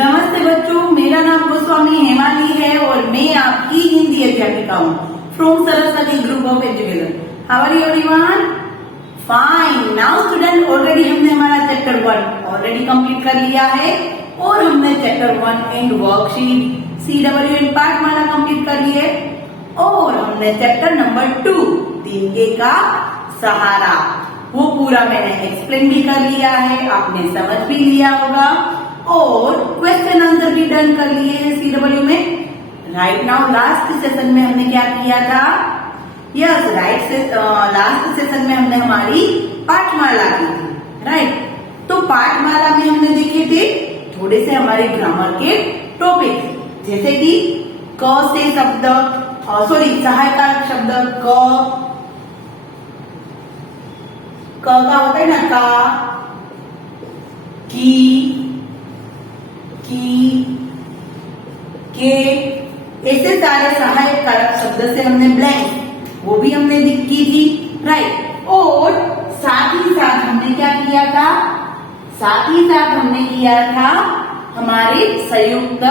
नमस्ते बच्चों, मेरा नाम गोस्वामी हेमाली है और मैं आपकी हिंदी अध्यापिका हूँ from Saraswati group of education. How are you everyone? Fine. Now student, already हमने हमारा चैप्टर 1 ऑलरेडी कंप्लीट कर लिया है और हमने chapter 1 and worksheet CW and पाठमाला कंप्लीट कर लिए और हमने चैप्टर नंबर 2 तिनके का सहारा वो पूरा मैंने एक्सप्लेन भी कर लिया है, आपने समझ भी लिया होगा और क्वेश्चन आंसर भी डन कर लिए हैं CW में। राइट नाउ लास्ट सेशन में हमने क्या किया था? यस राइट, लास्ट सेशन में हमने हमारी पाठमाला की थी। राइट, तो पाठमाला में हमने देखे थे थोड़े से हमारे ग्रामर के टॉपिक, जैसे कि क से शब्द, सहायक शब्द क का होता है ना, का, की, के, ऐसे सारे सहायक कारक शब्द से हमने ब्लैंक वो भी हमने की थी। राइट, और साथ ही साथ हमने क्या किया था? साथ ही साथ हमने किया था हमारे संयुक्त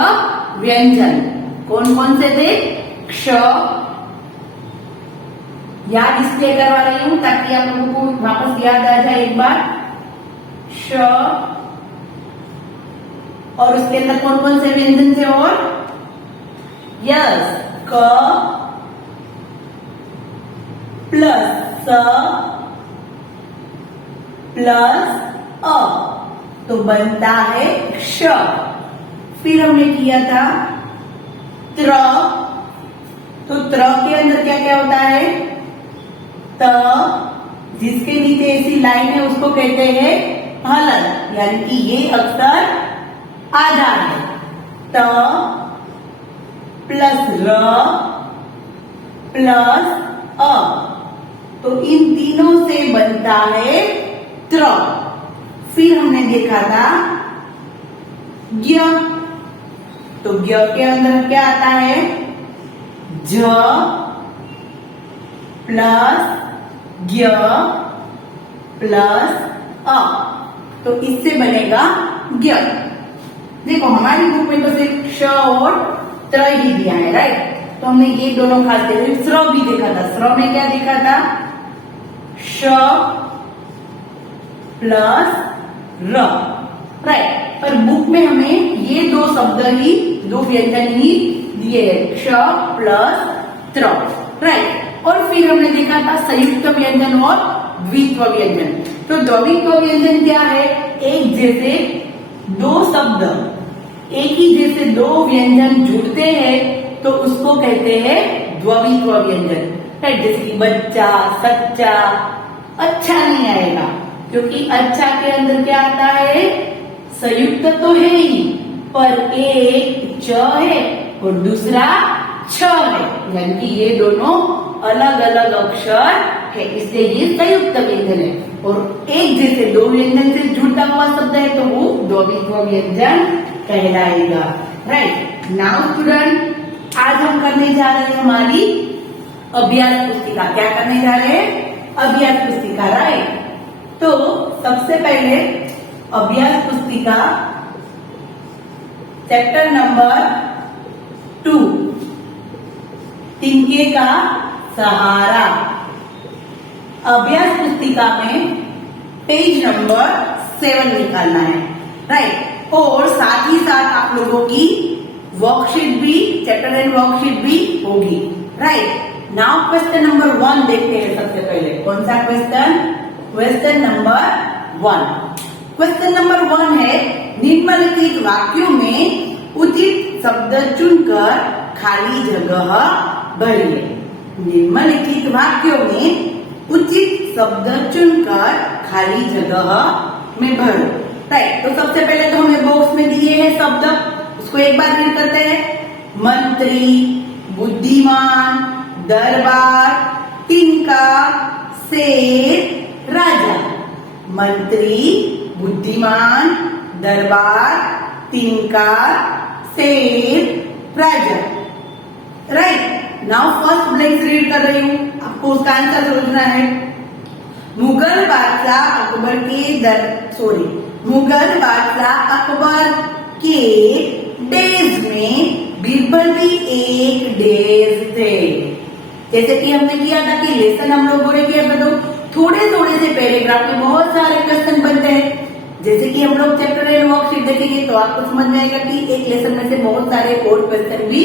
व्यंजन। कौन कौन से थे? क्ष, याद इसलिए करवा रही हूं ताकि आप लोगों को वापस याद आ जाए एक बार। श, और उसके अंदर कौन कौन से व्यंजन थे? और यस, क प्लस स प्लस अ तो बनता है क्ष। फिर हमने किया था त्र, तो त्र के अंदर क्या क्या होता है? त, जिसके नीचे ऐसी लाइन है उसको कहते हैं हलन, यानी कि ये अक्षर आधार है। त प्लस र प्लस अ, तो इन तीनों से बनता है त्र। फिर हमने देखा था ज्ञ, तो ज्ञ के अंदर क्या आता है? ज प्लस ज्ञ प्लस अ, तो इससे बनेगा ज्ञ। देखो हमारी बुक में तो सिर्फ क्ष और त्र ही दिया है। राइट, तो हमने ये दोनों खास देखे। स्र भी देखा था। स्र में क्या देखा था? श प्लस र। राइट, पर बुक में हमें ये दो शब्द ही, दो व्यंजन ही दिए हैं, क्ष प्लस त्र। राइट, और फिर हमने देखा था संयुक्त व्यंजन और द्वित्व व्यंजन। तो द्वित्व व्यंजन क्या है? एक जैसे दो शब्द, एक ही जैसे दो व्यंजन जुड़ते हैं तो उसको कहते हैं द्वित्व व्यंजन। राइट, जैसे कि बच्चा, सच्चा, अच्छा नहीं आएगा क्योंकि अच्छा के अंदर क्या आता है? संयुक्त तो है ही, पर एक च है और दूसरा छ है, यानी कि ये दोनों अलग अलग अक्षर है, इसलिए ये संयुक्त व्यंजन है। और एक जैसे दो व्यंजन से जुड़ता हुआ शब्द है तो वो द्वित्व व्यंजन कहलाएगा। राइट, नाउ स्टूडेंट, आज हम करने जा रहे हैं हमारी अभ्यास पुस्तिका। क्या करने जा रहे हैं? अभ्यास पुस्तिका। राइट, तो सबसे पहले अभ्यास पुस्तिका चैप्टर नंबर 2 तिनके का सहारा, अभ्यास पुस्तिका में पेज नंबर 7 निकालना है। राइट, और साथ ही साथ आप लोगों की वर्कशीट भी, चैप्टर एंड वर्कशीट भी होगी। राइट, नाउ क्वेश्चन नंबर 1 देखते हैं सबसे पहले। कौन सा question? Question number 1। Question number 1 है, निम्नलिखित वाक्यों में उचित शब्द चुनकर खाली जगह भरिए। निम्नलिखित वाक्यों में उचित शब्द चुनकर खाली जगह में भरो। राइट, तो सबसे पहले तो हमें बॉक्स में दिए हैं शब्द, उसको एक बार रीड करते हैं। मंत्री, बुद्धिमान, दरबार, तिनका, शेर, राजा। मंत्री, बुद्धिमान, दरबार, तिनका, शेर, राजा। Right, now first blank read कर रही हूँ, आपको उसका आंसर सोचना है। मुगल बादशाह अकबर के डेज में बीरबल भी एक डेज थे। जैसे कि हमने किया था कि लेसन हम लोगों ने किया था, तो थोड़े थोड़े से पैराग्राफ में बहुत सारे क्वेश्चन बनते हैं। जैसे कि हम लोग चैप्टर एंड वर्कशीट देखेंगे तो आपको समझ में आएगा कि एक लेसन में से बहुत सारे और क्वेश्चन भी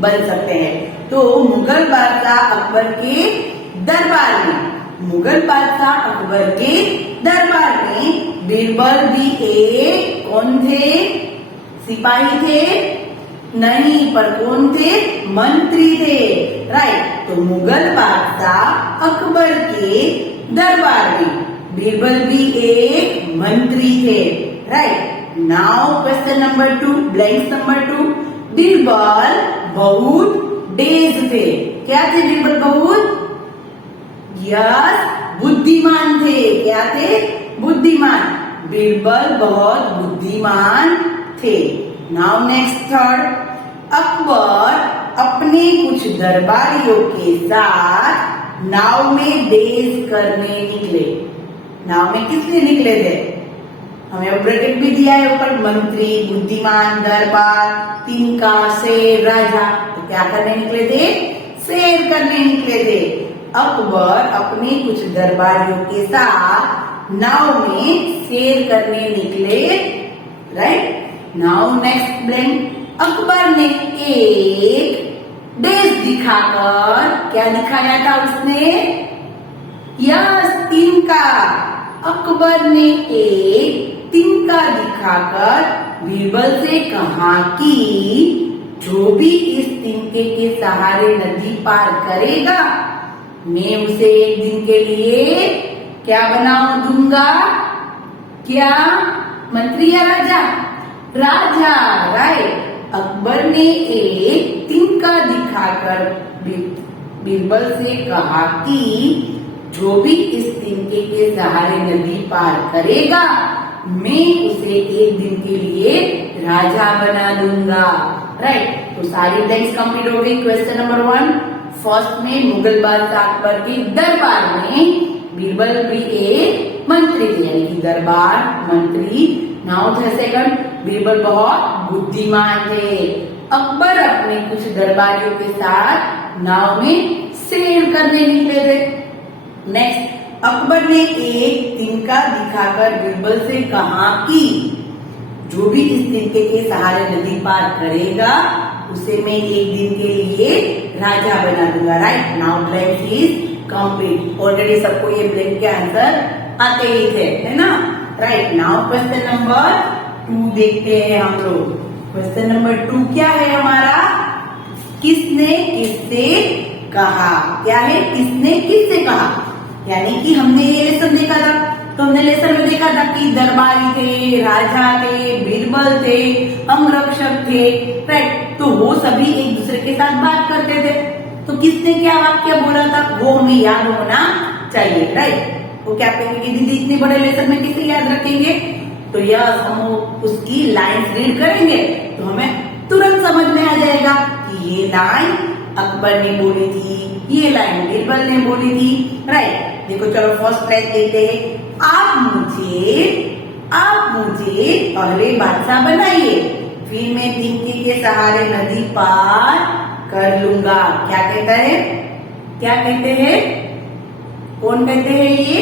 बन सकते हैं। तो मुगल बादशाह अकबर के दरबार में, मुगल बादशाह अकबर के दरबार में बीरबल भी एक कौन थे? सिपाही थे? नहीं, पर कौन थे? मंत्री थे। राइट। तो मुगल बादशाह अकबर के दरबार में बीरबल भी एक मंत्री थे। Right. Now question number 2, blank number 2, Birbal बहुत डेज थे। क्या थे बीरबल? बहुत यस, बुद्धिमान थे। क्या थे? बुद्धिमान। बीरबल बहुत बुद्धिमान थे। नाउ नेक्स्ट थर्ड, अकबर अपने कुछ दरबारियों के साथ नाव में डेज करने निकले। नाव में किस लिए निकले थे? हमें ब्रैकेट भी दिया है ऊपर, मंत्री, बुद्धिमान, दरबार, तिनका, शेर, राजा। तो क्या करने निकले थे? शेर करने निकले थे। अकबर अपने कुछ दरबारियों के साथ नाव में शेर करने निकले। Right. Now next blank, Akbar ने एक डेज दिखाकर, क्या दिखाया था उसने? यस, तिनका। अकबर ने एक तिनका दिखाकर बीरबल से कहा कि जो भी इस तिनके के सहारे नदी पार करेगा, मैं उसे एक दिन के लिए क्या बना दूंगा? क्या? मंत्री या राजा? राजा। राइट। अकबर ने एक तिनका दिखाकर बीरबल से कहा कि जो भी इस तिनके के सहारे नदी पार करेगा, मैं उसे एक दिन के लिए राजा बना दूंगा। राइट। तो सारी ब्लैंक्स कंप्लीट हो गई। क्वेश्चन नंबर 1, फर्स्ट में मुगल बादशाह अकबर के दरबार में बीरबल भी एक मंत्री थे, यानी कि दरबार मंत्री। नाउ थे सेकंड, बीरबल बहुत बुद्धिमान थे। अकबर अपने कुछ दरबारियों के साथ नाव में सैर करने निकले थे। नेक्स्ट, अकबर ने एक तिनका दिखाकर बीरबल से कहा कि जो भी इस तिनके के सहारे नदी पार करेगा, उसे मैं एक दिन के लिए राजा बना दूंगा। Right. Now blank is complete. Already सबको ये ब्लैंक के आंसर आते ही थे, है ना? राइट। नाउ क्वेश्चन नंबर 2 देखते हैं हम लोग। क्वेश्चन नंबर 2 क्या है हमारा? किसने किससे कहा? क्या है? किसने किससे कहा? यानी कि हमने ये लेसन देखा था, तो हमने लेसन में देखा था कि दरबारी थे, राजा थे, बीरबल थे, अंगरक्षक थे। राइट। तो वो सभी एक दूसरे के साथ बात करते थे। तो किसने क्या वाक्य बोला था वो हमें याद होना चाहिए। राइट। वो क्या कहेंगे कि दीदी इतने बड़े लेसन में किसे याद रखेंगे? तो यह हम उसकी लाइन रीड करेंगे तो हमें तुरंत समझ में आ जाएगा कि ये लाइन अकबर ने बोली थी, ये लाइन बीरबल ने बोली थी। राइट। देखो चलो फर्स्ट लाइन देखते हैं। आप मुझे पहले बादशाह बनाइए, फिर मैं तिनके के सहारे नदी पार कर लूंगा। क्या कहता है? क्या कहते हैं? कौन कहते हैं ये?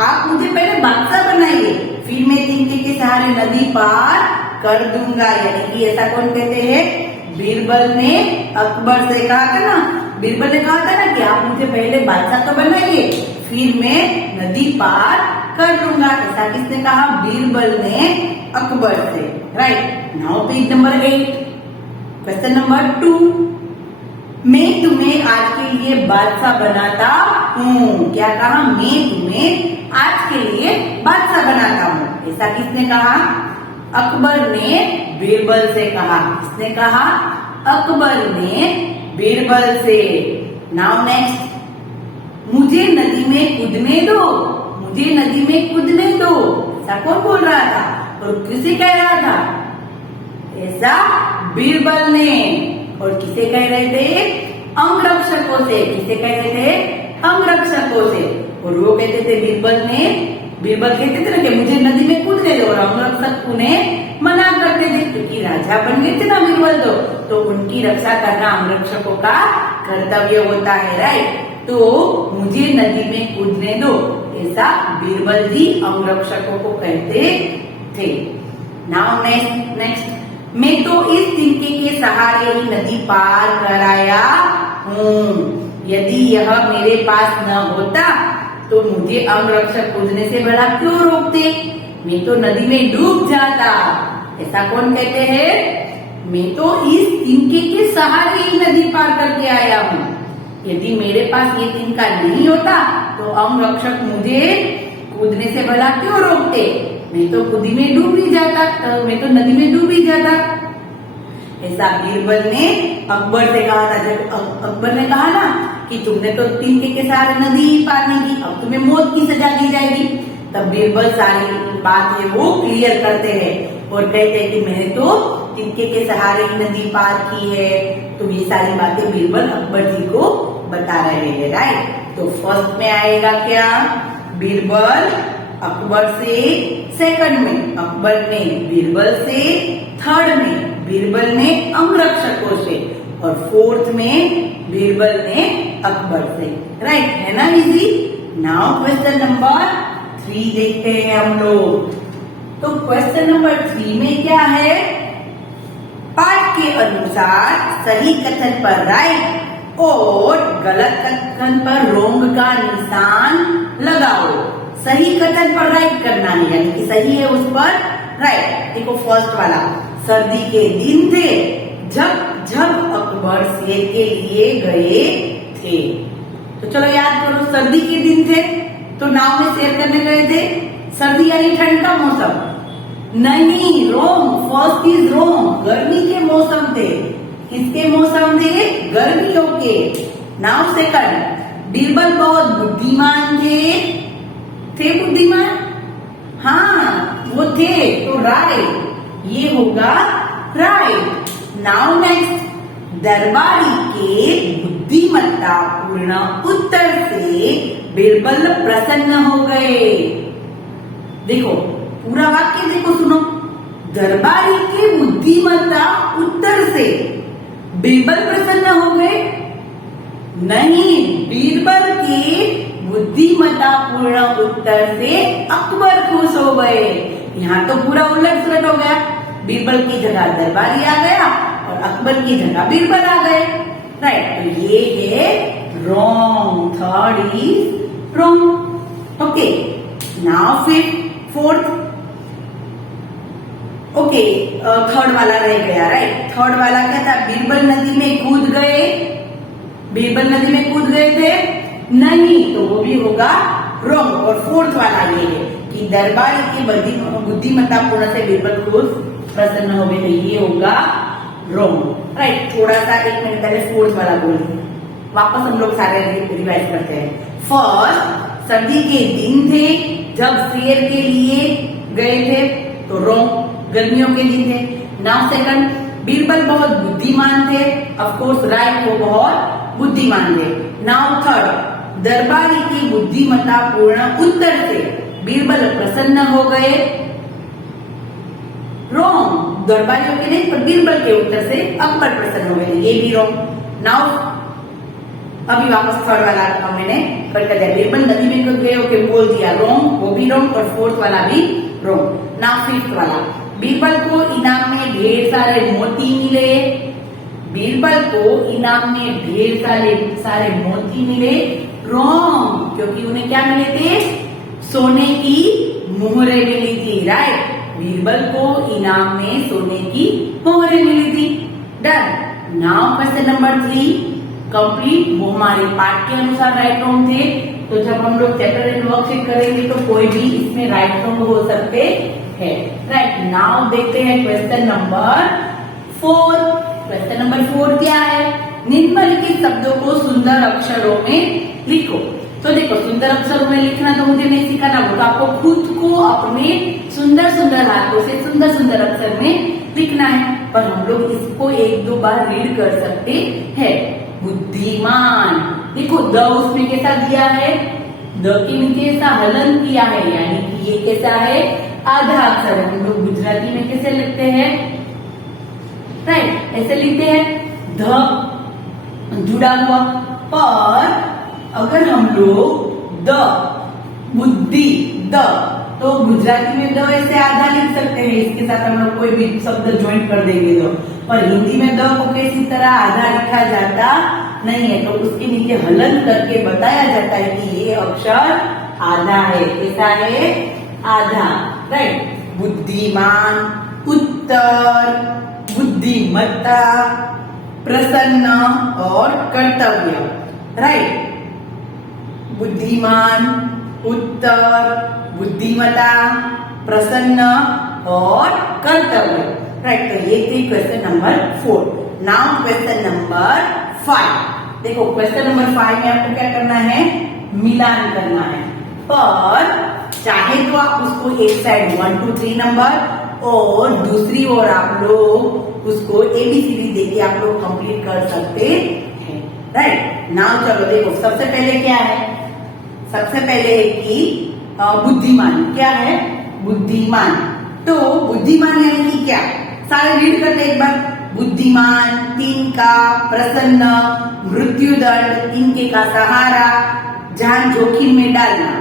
आप मुझे पहले बादशाह बनाइए, फिर मैं तिनके के सहारे नदी पार कर दूंगा। यानी कि ऐसा कौन कहते हैं? बीरबल ने अकबर से कहा था ना, बीरबल ने कहा था ना कि आप मुझे पहले बादशाह तो बनाइए, फिर मैं नदी पार कर लूंगा। ऐसा किसने कहा? बीरबल ने अकबर से। Right. Now page number 8, question number 2, मैं तुम्हें आज के लिए बादशाह बनाता हूँ। क्या कहा? मैं तुम्हें आज के लिए बादशाह बनाता हूँ। ऐसा किसने कहा? अकबर ने बीरबल से कहा। किसने कहा? अकबर ने बीरबल से। नाउ नेक्स्ट, मुझे नदी में कूदने दो, मुझे नदी में कूदने दो। ऐसा कौन बोल रहा था और किसे कह रहा था? ऐसा बीरबल ने। और किसे कह रहे थे? अंगरक्षकों से। किसे कह रहे थे? अंगरक्षकों से। और वो कहते थे बीरबल कहते थे ना कि मुझे नदी में कूदने दो, और अंगरक्षक उन्हें मना करते थे, क्योंकि राजा बन गए थे ना बीरबल, तो उनकी रक्षा करना अंगरक्षकों का कर्तव्य होता है, राइट। तो मुझे नदी में कूदने दो, ऐसा बीरबल जी अंगरक्षकों को कहते थे। नाउ नेक्स्ट, मैं तो इस तिनके के सहारे ही नदी पार कर आया हूँ। यदि यह मेरे पास न होता तो मुझे अंगरक्षक कूदने से भला क्यों रोकते? मैं तो नदी में डूब जाता। ऐसा कौन कहते हैं? मैं तो इस तिनके के सहारे ही नदी पार करके आया हूँ। यदि मेरे पास ये तिनका नहीं होता तो अंगरक्षक मुझे कूदने से भला क्यों रोकते? मैं तो खुद में डूब ही जाता, मैं तो नदी में डूब ही जाता। ऐसा बीरबल ने अकबर से कहा था। जब अकबर ने कहा ना कि तुमने तो तिनके के सहारे नदी पार नहीं की, अब तुम्हें मौत की सजा दी जाएगी, तब बीरबल सारी बात है वो क्लियर करते हैं और कहते हैं कि मैंने तो तिनके के सहारे ही नदी पार की है। तो ये सारी बातें बीरबल अकबर जी को बता रहे हैं, राइट। तो फर्स्ट में आएगा क्या? बीरबल अकबर से, सेकंड में अकबर ने बीरबल से, थर्ड में बीरबल ने अंगरक्षकों से, और फोर्थ में बीरबल ने अकबर से, राइट है ना इजी। नाउ क्वेश्चन नंबर 3 देखते हैं हम लोग। तो क्वेश्चन नंबर 3 में क्या है? पाठ के अनुसार सही कथन पर राइट और गलत कथन पर रोंग का निशान लगाओ। सही कथन पर राइट करना है, यानी कि सही है उस पर राइट। देखो फर्स्ट वाला, सर्दी के दिन थे जब जब अकबर शेर के लिए गए थे। तो चलो याद करो, सर्दी के दिन थे तो नाव में सैर करने गए थे। सर्दी यानी ठंड का मौसम नहीं, रॉन्ग, फर्स्ट इज रॉन्ग। गर्मी के मौसम थे। किसके मौसम थे? गर्मियों के। नाउ सेकंड, बीरबल बहुत बुद्धिमान थे बुद्धिमान? हाँ वो थे, तो राइट, ये होगा राइट। नाउ नेक्स्ट, दरबारी के बुद्धिमत्ता पूर्ण उत्तर से बीरबल प्रसन्न हो गए। देखो पूरा वाक्य देखो, सुनो। दरबारी के बुद्धिमत्ता उत्तर से बीरबल प्रसन्न हो गए? नहीं, बीरबल के बुद्धिमत्ता पूर्ण उत्तर से अकबर खुश हो गए। यहाँ तो पूरा उलट सुलट हो गया। बीरबल की जगह दरबारी आ गया और अकबर की जगह बीरबल आ गए, राइट। तो ये है wrong, third is wrong. Okay, now फिर फोर्थ। ओके, थर्ड वाला रह गया, राइट। थर्ड वाला क्या था? बीरबल नदी में कूद गए। बीरबल नदी में कूद गए थे? नहीं, तो वो भी होगा रॉन्ग। और फोर्थ वाला ये है कि दरबारी की बुद्धिमत्ता पूर्ण से बीरबल खुश प्रसन्न हो गए, ये होगा रॉन्ग, राइट। थोड़ा सा 1 मिनट पहले फोर्थ वाला बोल दिया, वापस हम लोग सारे रिवाइज करते हैं। फर्स्ट, सर्दी के दिन थे जब शेर के लिए गए थे, तो रॉन्ग, गर्मियों के दिन थे। नाउ सेकंड, बीरबल बहुत बुद्धिमान थे, ऑफ कोर्स राइट, वो बहुत बुद्धिमान थे। नाउ थर्ड, दरबारी की बुद्धिमत्ता पूर्ण उत्तर से बीरबल प्रसन्न हो गए, रॉन्ग। दरबारियों के नहीं पर बीरबल के उत्तर से अकबर प्रसन्न हो गए, ये भी रॉन्ग। नाउ अभी वापस थर्ड वाला मैंने कर दिया, बीरबल नदी में कूद गए, ओके बोल दिया, रॉन्ग, वो भी रॉन्ग, और फोर्थ वाला भी रॉन्ग। नाउ फिफ्थ वाला, बीरबल को इनाम में ढेर सारे मोती मिले। बीरबल को इनाम में ढेर सारे मोती मिले, रॉन्ग, क्योंकि उन्हें क्या मिले थे? सोने की मोहरें मिली थी, राइट। बीरबल को इनाम में सोने की मोहरें मिली थी, done. Now question number 3 complete, वो हमारे पाठ के अनुसार राइट रॉन्ग थे। तो जब हम लोग चैप्टर एंड वर्कशीट करेंगे तो कोई भी इसमें राइट रॉन्ग हो सकते हैं, राइट। नाउ देखते हैं क्वेश्चन नंबर 4। क्वेश्चन नंबर 4 क्या है? निम्नलिखित शब्दों को सुंदर अक्षरों में लिखो। तो देखो, सुंदर अक्षरों में लिखना तो मुझे नहीं सिखाना, वो तो आपको खुद को अपने सुंदर सुंदर हाथों से सुंदर सुंदर अक्षर में लिखना है। पर हम लोग इसको 1-2 बार रीड कर सकते हैं। बुद्धिमान, देखो द उसमें कैसा दिया है? द के नीचे ऐसा हलन किया है, यानी कि ये कैसा है? आधा अक्षर है, हम लोग गुजराती में कैसे लिखते हैं? राइट, ऐसे लिखते हैं ध जुड़ा हुआ। पर अगर हम लोग द बुद्धि द, तो गुजराती में द ऐसे आधा लिख सकते हैं, इसके साथ हम लोग कोई भी शब्द ज्वाइन कर देंगे तो। पर हिंदी में द को किसी तरह आधा लिखा जाता नहीं है, तो उसके नीचे हलन करके बताया जाता है कि ये अक्षर आधा है। कैसा है? आधा। राइट, बुद्धिमान, उत्तर, बुद्धिमत्ता, प्रसन्न और कर्तव्य। राइट, बुद्धिमान, उत्तर, बुद्धिमत्ता, प्रसन्न और कर्तव्य। राइट, तो ये थी question number 4। Now question number 5। देखो क्वेश्चन नंबर 5 में आपको क्या करना है? मिलान करना है। पर चाहे तो आप उसको एक साइड 1 2 3 नंबर और दूसरी ओर आप लोग उसको ABCD देके आप लोग कंप्लीट कर सकते हैं। राइट, नाउ चलो देखो सबसे पहले क्या है? सबसे पहले है कि बुद्धिमान। क्या है? बुद्धिमान। तो बुद्धिमान यानी कि क्या? सारे रीड करते एक बार। बुद्धिमान, तिनका, प्रसन्न, मृत्युदंड, इनके का सहारा, जान जोखिम में डालना,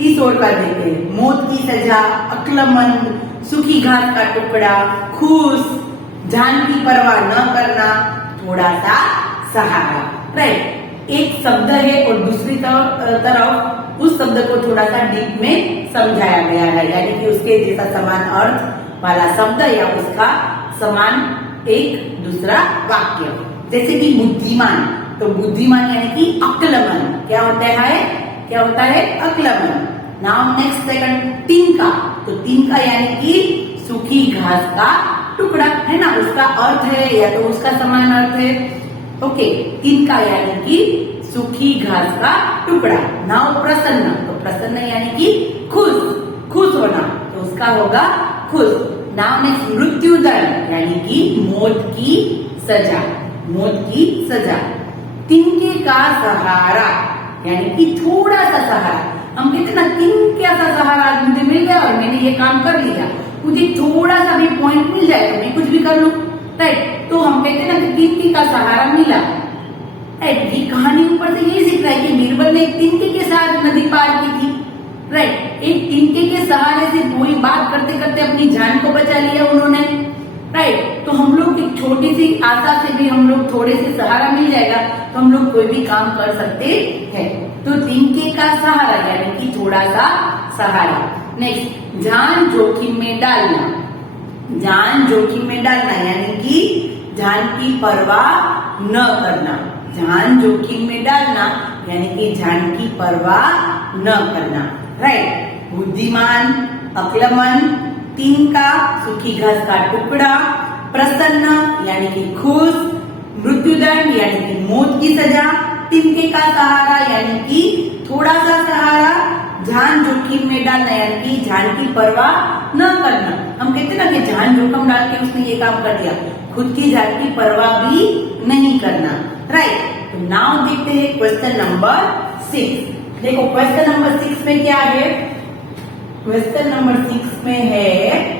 इस ओर का देते हैं। मौत की सजा, अक्लमंद, सूखी घास का टुकड़ा, खुश, जान की परवाह न करना, थोड़ा सा सहारा। राइट, एक शब्द है और दूसरी तरफ उस शब्द को थोड़ा सा डीप में समझाया गया है, यानी कि उसके जैसा समान अर्थ वाला शब्द या उसका समान एक दूसरा वाक्य। जैसे कि बुद्धिमान, तो बुद्धिमान यानी कि अक्लमंद। क्या होता है? क्या होता है? अक्लमंद। नाउ नेक्स्ट सेकंड, तिनका। तो तिनका यानी कि सूखी घास का टुकड़ा, है ना? उसका अर्थ है या तो उसका समान अर्थ है। ओके, तिनका यानी कि सूखी घास का टुकड़ा। नाउ प्रसन्न, तो प्रसन्न यानी कि खुश, खुश होना, तो उसका होगा खुश। नाउ नेक्स्ट मृत्युदंड यानी कि मौत की सजा, मौत की सजा। तिनके का सहारा यानी कि थोड़ा सा सहारा। हम कहते ना तिनका सा सहारा आज मुझे मिल गया और मैंने ये काम कर लिया, मुझे थोड़ा सा भी पॉइंट मिल जाए तो मैं कुछ भी कर लूं। राइट, तो हम कहते ना कि तिनके का सहारा मिला। राइट, ये कहानी ऊपर से ये सीख रहा है कि बीरबल ने एक तिनके के साथ नदी पार की थी। राइट, एक तिनके के सहारे से पूरी बात करते करते अपनी जान को बचा लिया उन्होंने। राइट, तो हम लोग एक छोटी सी आशा से भी हम लोग थोड़े से सहारा मिल जाएगा तो हम लोग कोई भी काम कर सकते हैं। तो तिनके का सहारा यानी कि थोड़ा सा सहारा। नेक्स्ट, जान जोखिम में डालना। जान जोखिम में डालना यानी कि जान की परवाह न करना। जान जोखिम में डालना यानी कि जान की परवाह न करना। राइट, बुद्धिमान, अक्लमंद, तिनका, सूखी घास का टुकड़ा, प्रसन्न यानी कि खुश, मृत्युदंड यानी कि मौत की सजा, तिनके का सहारा यानी कि थोड़ा सा सहारा, जान जोखिम में डालना यानी कि जान की परवाह न करना। हम कहते ना कि जान जोखिम डाल के उसने ये काम कर दिया, खुद की जान की परवाह भी नहीं करना। राइट, तो नाउ देखते हैं क्वेश्चन नंबर 6। देखो क्वेश्चन नंबर 6 में क्या है? क्वेश्चन नंबर 6 में है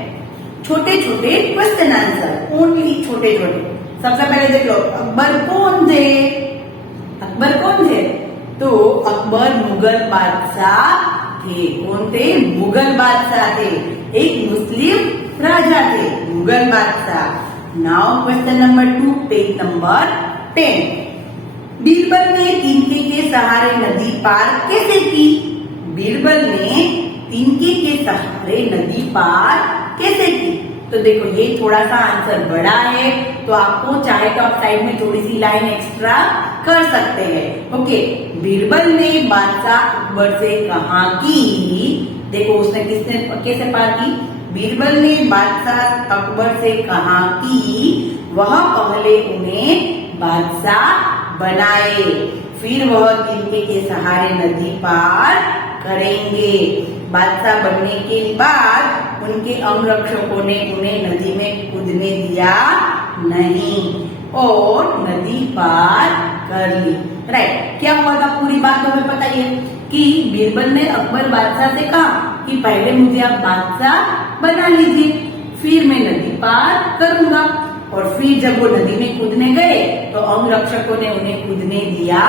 छोटे छोटे क्वेश्चन आंसर, ओनली छोटे छोटे। सबसे पहले देख लो, अकबर कौन थे? अकबर कौन थे? तो अकबर मुगल बादशाह थे। कौन थे? मुगल बादशाह थे, एक मुस्लिम राजा थे, मुगल बादशाह। Now question number 2, page number 10। Birbal ने तिनके के सहारे नदी पार कैसे की? बीरबल ने तिनके के सहारे नदी पार कैसे की? तो देखो ये थोड़ा सा आंसर बड़ा है, तो आपको चाहे तो आप साइड में थोड़ी सी लाइन एक्स्ट्रा कर सकते हैं। ओके, बीरबल ने बादशाह अकबर से कहा कि, देखो उसने किसने कैसे पार की? बीरबल ने बादशाह अकबर से कहा कि वह पहले उन्हें बादशाह बनाए, फिर वह तिनके के सहारे नदी पार करेंगे। बादशाह बनने के बाद उनके अंगरक्षकों ने उन्हें नदी में कूदने दिया नहीं और नदी पार कर ली। राइट, क्या हुआ था पूरी बात हमें पता ही है। कि बीरबल ने अकबर बादशाह से कहा कि पहले मुझे आप बादशाह बना लीजिए, फिर मैं नदी पार करूंगा। और फिर जब वो नदी में कूदने गए तो अंगरक्षकों ने उन्हें कूदने दिया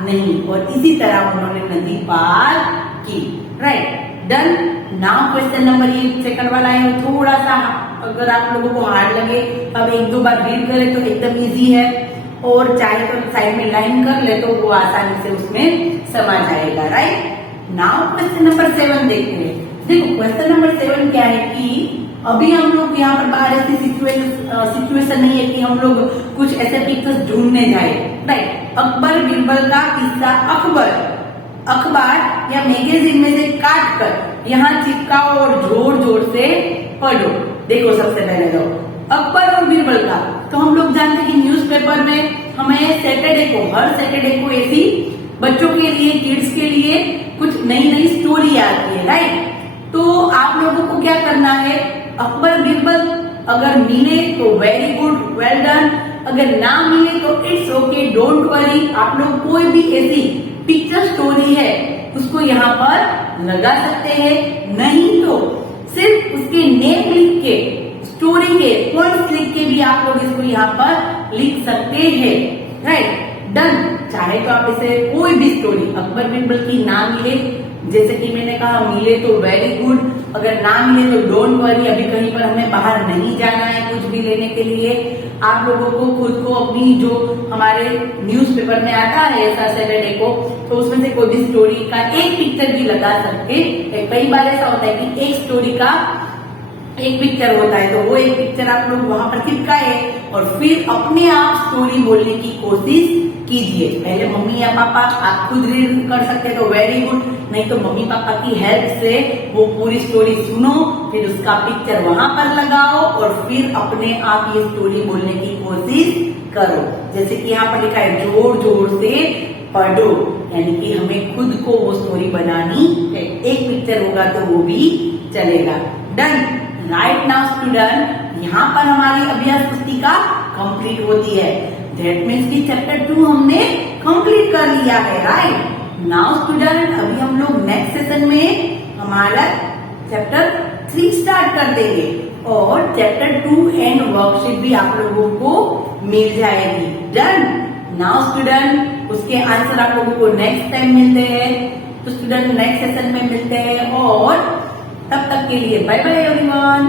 नहीं और इसी तरह उन्होंने नदी पार की। Right, done. Now question number, ये सेकंड वाला है थोड़ा सा, अगर आप लोगों को हार्ड लगे अब एक दो बार रीड करें तो एकदम इजी है, और चाहे तो साइड में लाइन कर ले तो वो आसानी से उसमें समझ आएगा। राइट, नाउ क्वेश्चन नंबर 7 देखते हैं। देखो क्वेश्चन नंबर 7 क्या है कि अभी हम लोग यहाँ पर बाहर ऐसी सिचुएशन नहीं है कि हम लोग कुछ ऐसे पिक्चर्स ढूंढने जाए। राइट, अकबर बीरबल का किस्सा अखबार या मैगजीन में से काट कर यहाँ चिपकाओ और जोर जोर से पढ़ो। देखो सबसे पहले तो अकबर और बीरबल का, तो हम लोग जानते हैं कि न्यूज़पेपर में हमें हर सैटरडे को ऐसी बच्चों के लिए, किड्स के लिए कुछ नई नई स्टोरी आती है। राइट, तो आप लोगों को क्या करना है, अकबर बीरबल अगर मिले तो वेरी गुड, वेल डन, अगर ना मिले तो इट्स ओके, डोंट वरी। आप लोग कोई भी ऐसी पिक्चर स्टोरी है उसको यहाँ पर लगा सकते हैं, नहीं तो सिर्फ उसके नेम लिख के, स्टोरी के पॉइंट्स लिख के भी आप लोग इसको यहाँ पर लिख सकते हैं। Right, done. चाहे तो आप इसे कोई भी स्टोरी अकबर बीरबल की ना मिले, जैसे कि मैंने कहा मिले तो वेरी गुड, अगर ना मिले तो डोंट वरी, अभी कहीं पर हमें बाहर नहीं जाना है कुछ भी लेने के लिए। आप लोगों को खुद को अपनी जो हमारे न्यूज़पेपर में आता है ऐसा सैटरडे को, तो उसमें से कोई भी स्टोरी का एक पिक्चर भी लगा सकते हैं। कई बार ऐसा होता है कि एक स्टोरी का एक पिक्चर होता है, तो वो एक पिक्चर आप लोग वहां पर चिपकाए और फिर अपने आप स्टोरी बोलने की कोशिश कीजिए। पहले मम्मी या पापा, आप खुद रीड कर सकते तो वेरी गुड, नहीं तो मम्मी पापा की हेल्प से वो पूरी स्टोरी सुनो, फिर उसका पिक्चर वहां पर लगाओ और फिर अपने आप ये स्टोरी बोलने की कोशिश करो। जैसे कि यहाँ पर लिखा है जोर जोर से पढ़ो, यानी कि हमें खुद को वो स्टोरी बनानी है। एक पिक्चर होगा तो वो भी चलेगा। डन। राइट नाउ स्टूडेंट, यहाँ पर हमारी अभ्यास पुस्तिका कंप्लीट होती है। दैट मीन्स कि चैप्टर 2 हमने कंप्लीट कर लिया है। राइट नाउ स्टूडेंट, अभी हम लोग नेक्स्ट सेशन में हमारा चैप्टर 3 स्टार्ट कर देंगे और चैप्टर 2 एंड वर्कशीट भी आप लोगों को मिल जाएगी। डन। नाउ स्टूडेंट, उसके आंसर आप लोगों को नेक्स्ट टाइम मिलते हैं। तो स्टूडेंट नेक्स्ट सेशन में मिलते हैं और तब तक के लिए बाय बाय एवरीवन।